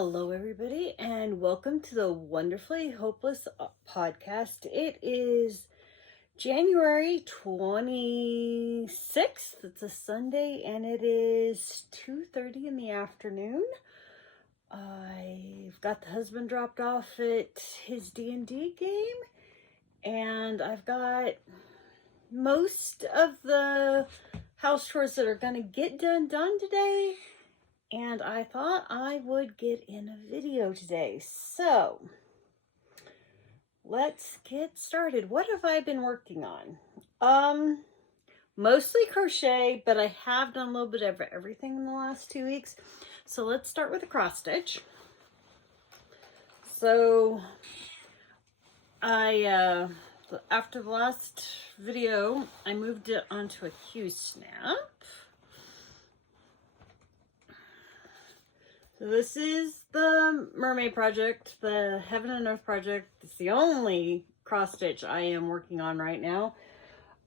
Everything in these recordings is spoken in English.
Hello, everybody, and welcome to the Wonderfully Hopeless podcast. It is January 26th. It's a Sunday, and it is 2:30 in the afternoon. I've got the husband dropped off at his D&D game, and I've got most of the house chores that are going to get done today. And I thought I would get in a video today. So let's get started. What have I been working on? Mostly crochet, but I have done a little bit of everything in the last 2 weeks. So let's start with a cross stitch. So after the last video, I moved it onto a Q-snap. So this is the Mermaid Project, the Heaven and Earth Project. It's the only cross stitch I am working on right now.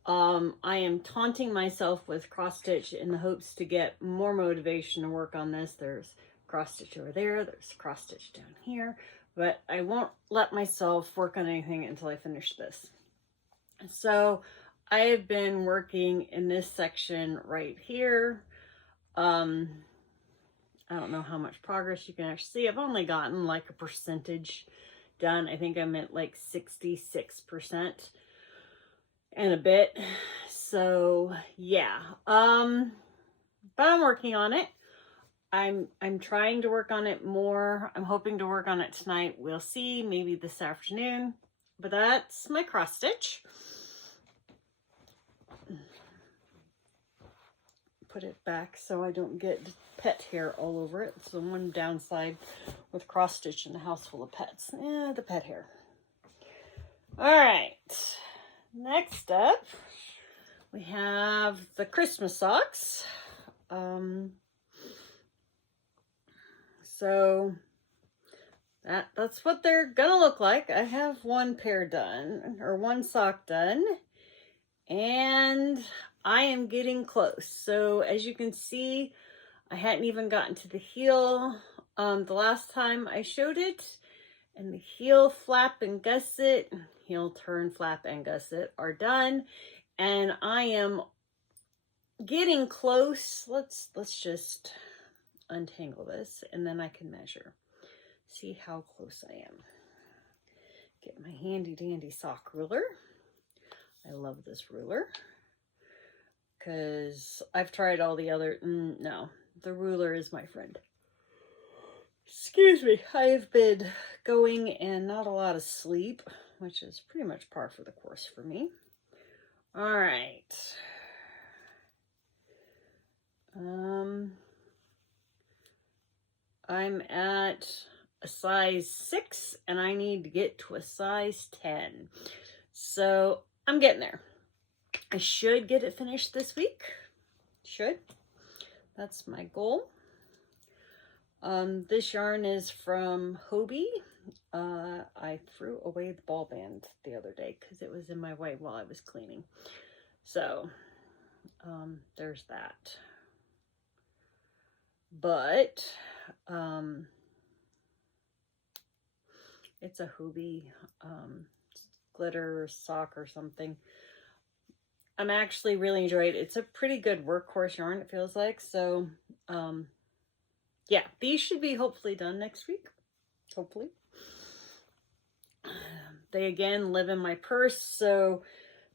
I am taunting myself with cross stitch in the hopes to get more motivation to work on this. There's cross stitch over there, there's cross stitch down here, but I won't let myself work on anything until I finish this. So I have been working in this section right here. I don't know how much progress you can actually see. I've only gotten like a percentage done. I think I'm at like 66% and a bit. So yeah, but I'm working on it. I'm trying to work on it more. I'm hoping to work on it tonight. We'll see, maybe this afternoon. But that's my cross stitch. Put it back so I don't get pet hair all over it. It's the one downside with cross stitch in a house full of pets. The pet hair. All right. Next up, we have the Christmas socks. So that's what they're gonna look like. I have one pair done, or one sock done, and I am getting close. So as you can see, I hadn't even gotten to the heel the last time I showed it, and the heel flap and gusset, heel turn, flap and gusset are done, and I am getting close. Let's just untangle this, and then I can measure, see how close I am. Get my handy dandy sock ruler. I love this ruler because I've tried all the other, no, the ruler is my friend. Excuse me, I have been going and not a lot of sleep, which is pretty much par for the course for me. All right. I'm at a size 6 and I need to get to a size 10. So I'm getting there. I should get it finished this week. Should. That's my goal. This yarn is from Hobbii. I threw away the ball band the other day because it was in my way while I was cleaning. So, there's that. But, it's a Hobbii, glitter sock or something. I'm actually really enjoying it. It's a pretty good workhorse yarn, it feels like. So, yeah, these should be hopefully done next week. Hopefully. They again live in my purse, so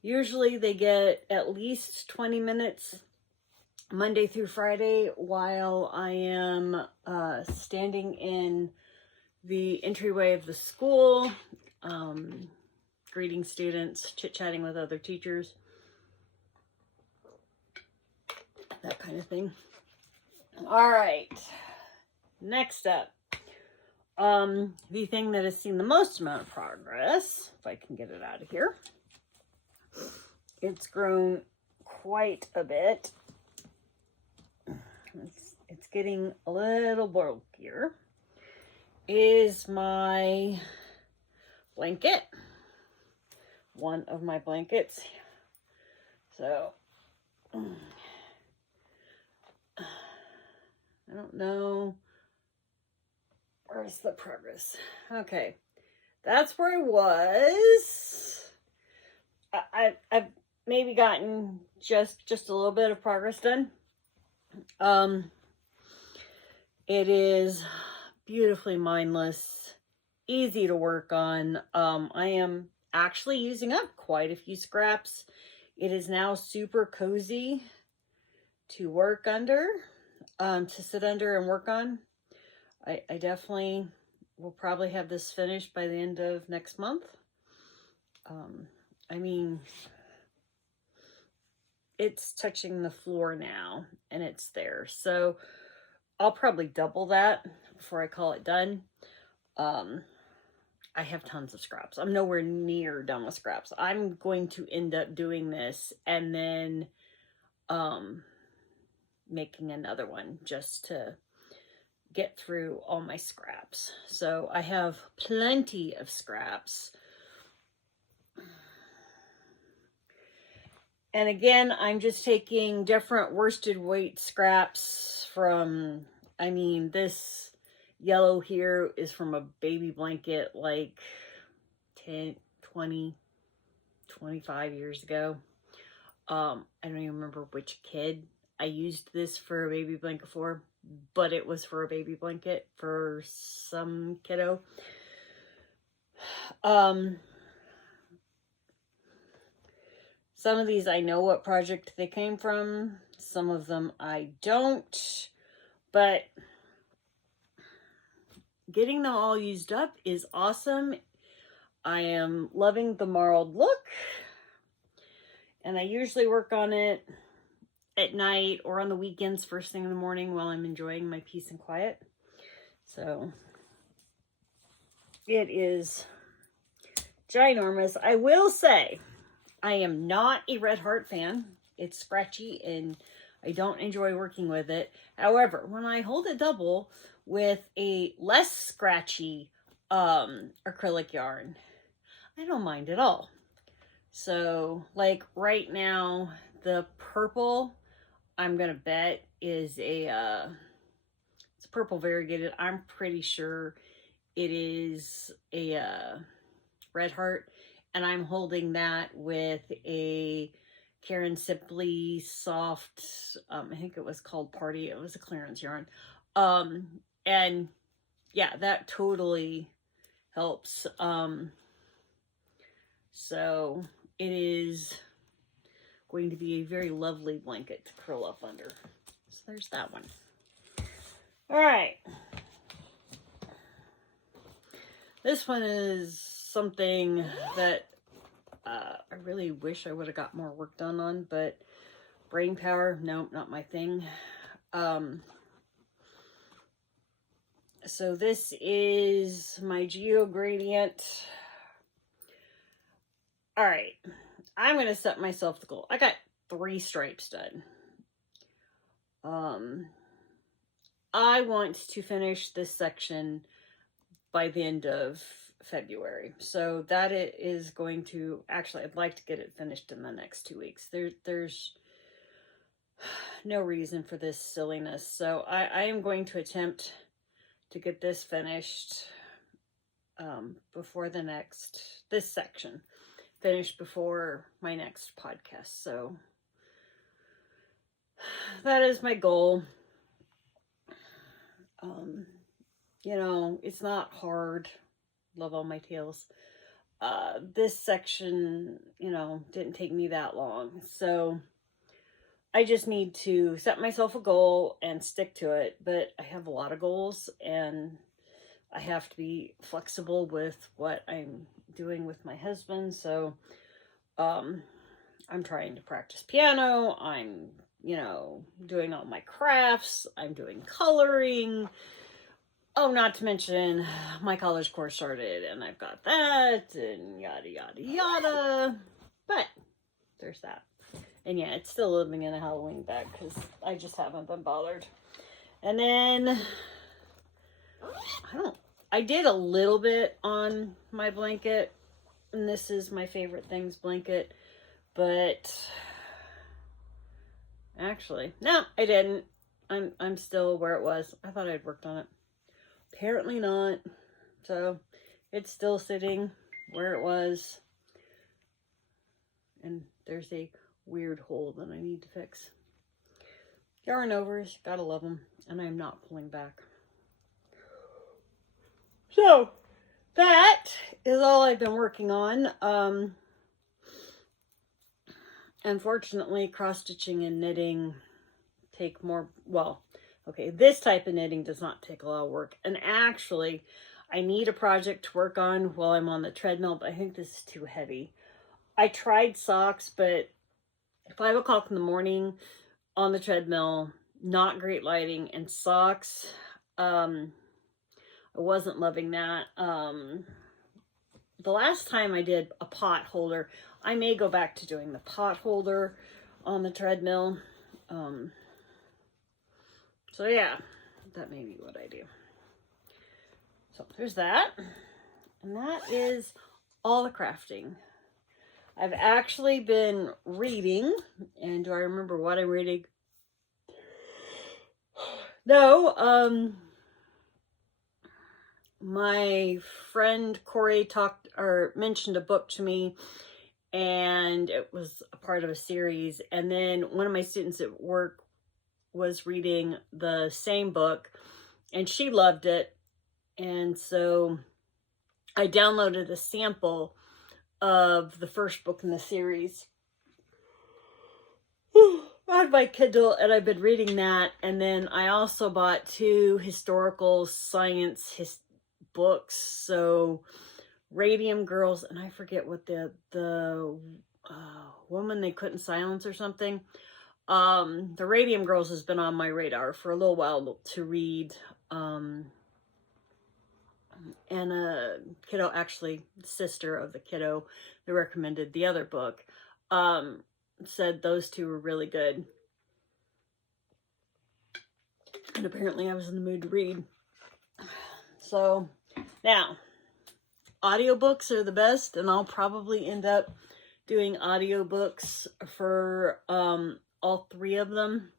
usually they get at least 20 minutes Monday through Friday while I am standing in the entryway of the school, greeting students, chit-chatting with other teachers, that kind of thing. All right, next up, the thing that has seen the most amount of progress, if I can get it out of here, it's grown quite a bit. It's getting a little bulkier, is my blanket, one of my blankets. So I don't know Where's the progress? Okay. That's where I was. I've maybe gotten just a little bit of progress done. It is beautifully mindless, easy to work on. I am actually using up quite a few scraps. It is now super cozy to work under, to sit under and work on. I definitely will probably have this finished by the end of next month. I mean, it's touching the floor now and it's there. So I'll probably double that before I call it done. I have tons of scraps. I'm nowhere near done with scraps. I'm going to end up doing this and then making another one just to get through all my scraps. So I have plenty of scraps. And again, I'm just taking different worsted weight scraps from, I mean, this yellow here is from a baby blanket like 10, 20, 25 years ago. I don't even remember which kid I used this for a baby blanket for, but it was for a baby blanket for some kiddo. Some of these I know what project they came from. Some of them I don't. But getting them all used up is awesome. I am loving the marled look. And I usually work on it at night or on the weekends first thing in the morning while I'm enjoying my peace and quiet. So it is ginormous. I will say, I am not a Red Heart fan. It's scratchy and I don't enjoy working with it. However, when I hold it double with a less scratchy acrylic yarn, I don't mind at all. So like right now, the purple I'm gonna bet is it's a purple variegated. I'm pretty sure it is a Red Heart. And I'm holding that with a Karen Simply soft, I think it was called Party. It was a clearance yarn. And yeah, that totally helps. So it is going to be a very lovely blanket to curl up under. So there's that one. All right. This one is something that I really wish I would have got more work done on, but brain power, no, not my thing. So this is my Geo Gradient. All right, I'm going to set myself the goal. I got 3 stripes done. I want to finish this section by the end of February. So that it is going to, actually, I'd like to get it finished in the next 2 weeks. There's no reason for this silliness. So I am going to attempt to get this finished before this section finished before my next podcast. So that is my goal. You know, it's not hard. Love all my tails. This section, you know, didn't take me that long. So I just need to set myself a goal and stick to it. But I have a lot of goals and I have to be flexible with what I'm doing with my husband. So I'm trying to practice piano. I'm, you know, doing all my crafts. I'm doing coloring. Oh, not to mention my college course started and I've got that and yada, yada, yada. But there's that. And yeah, it's still living in a Halloween bag because I just haven't been bothered. And then I did a little bit on my blanket. And this is my favorite things blanket. But actually, no, I didn't. I'm still where it was. I thought I'd worked on it. Apparently not. So it's still sitting where it was. And there's a weird hole that I need to fix. Yarn overs, gotta love them. And I'm not pulling back. So that is all I've been working on. Unfortunately, cross-stitching and knitting take more, well, okay, this type of knitting does not take a lot of work. And actually, I need a project to work on while I'm on the treadmill, but I think this is too heavy. I tried socks, but 5 o'clock in the morning on the treadmill, not great lighting, and socks, I wasn't loving that. The last time I did a pot holder, I may go back to doing the pot holder on the treadmill. So yeah, that may be what I do. So there's that. And that is all the crafting. I've actually been reading, and do I remember what I'm reading? No, my friend Corey mentioned a book to me, and it was a part of a series. And then one of my students at work was reading the same book, and she loved it. And so I downloaded a sample of the first book in the series on my Kindle, and I've been reading that. And then I also bought 2 historical science books. So Radium Girls, and I forget what the woman they couldn't silence or something. The Radium Girls has been on my radar for a little while to read. And a kiddo, actually sister of the kiddo that recommended the other book, said those 2 were really good. And apparently I was in the mood to read. So now, audiobooks are the best, and I'll probably end up doing audiobooks for all 3 of them,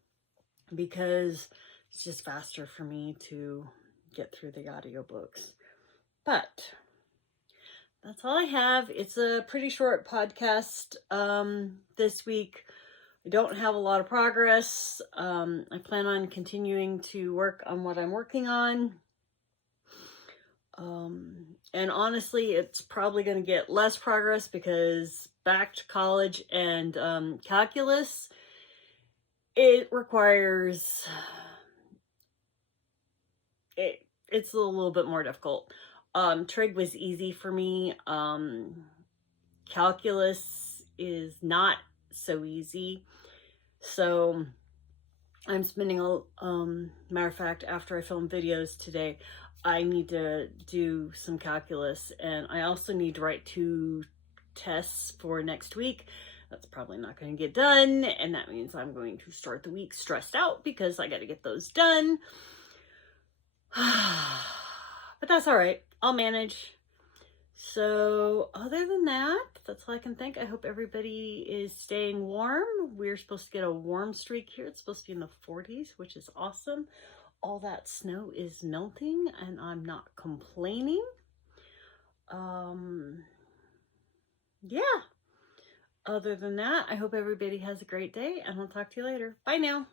because it's just faster for me to get through the audiobooks. But that's all I have. It's a pretty short podcast this week. I don't have a lot of progress. I plan on continuing to work on what I'm working on. And honestly, it's probably going to get less progress because back to college and calculus, it requires, it's a little bit more difficult. Trig was easy for me. Calculus is not so easy. So I'm spending matter of fact, after I film videos today, I need to do some calculus, and I also need to write 2 tests for next week. That's probably not going to get done, and that means I'm going to start the week stressed out because I got to get those done. But that's all right. I'll manage. So other than that, that's all I can think. I hope everybody is staying warm. We're supposed to get a warm streak here. It's supposed to be in the 40s, which is awesome. All that snow is melting, and I'm not complaining. Yeah. Other than that, I hope everybody has a great day, and I'll talk to you later. Bye now.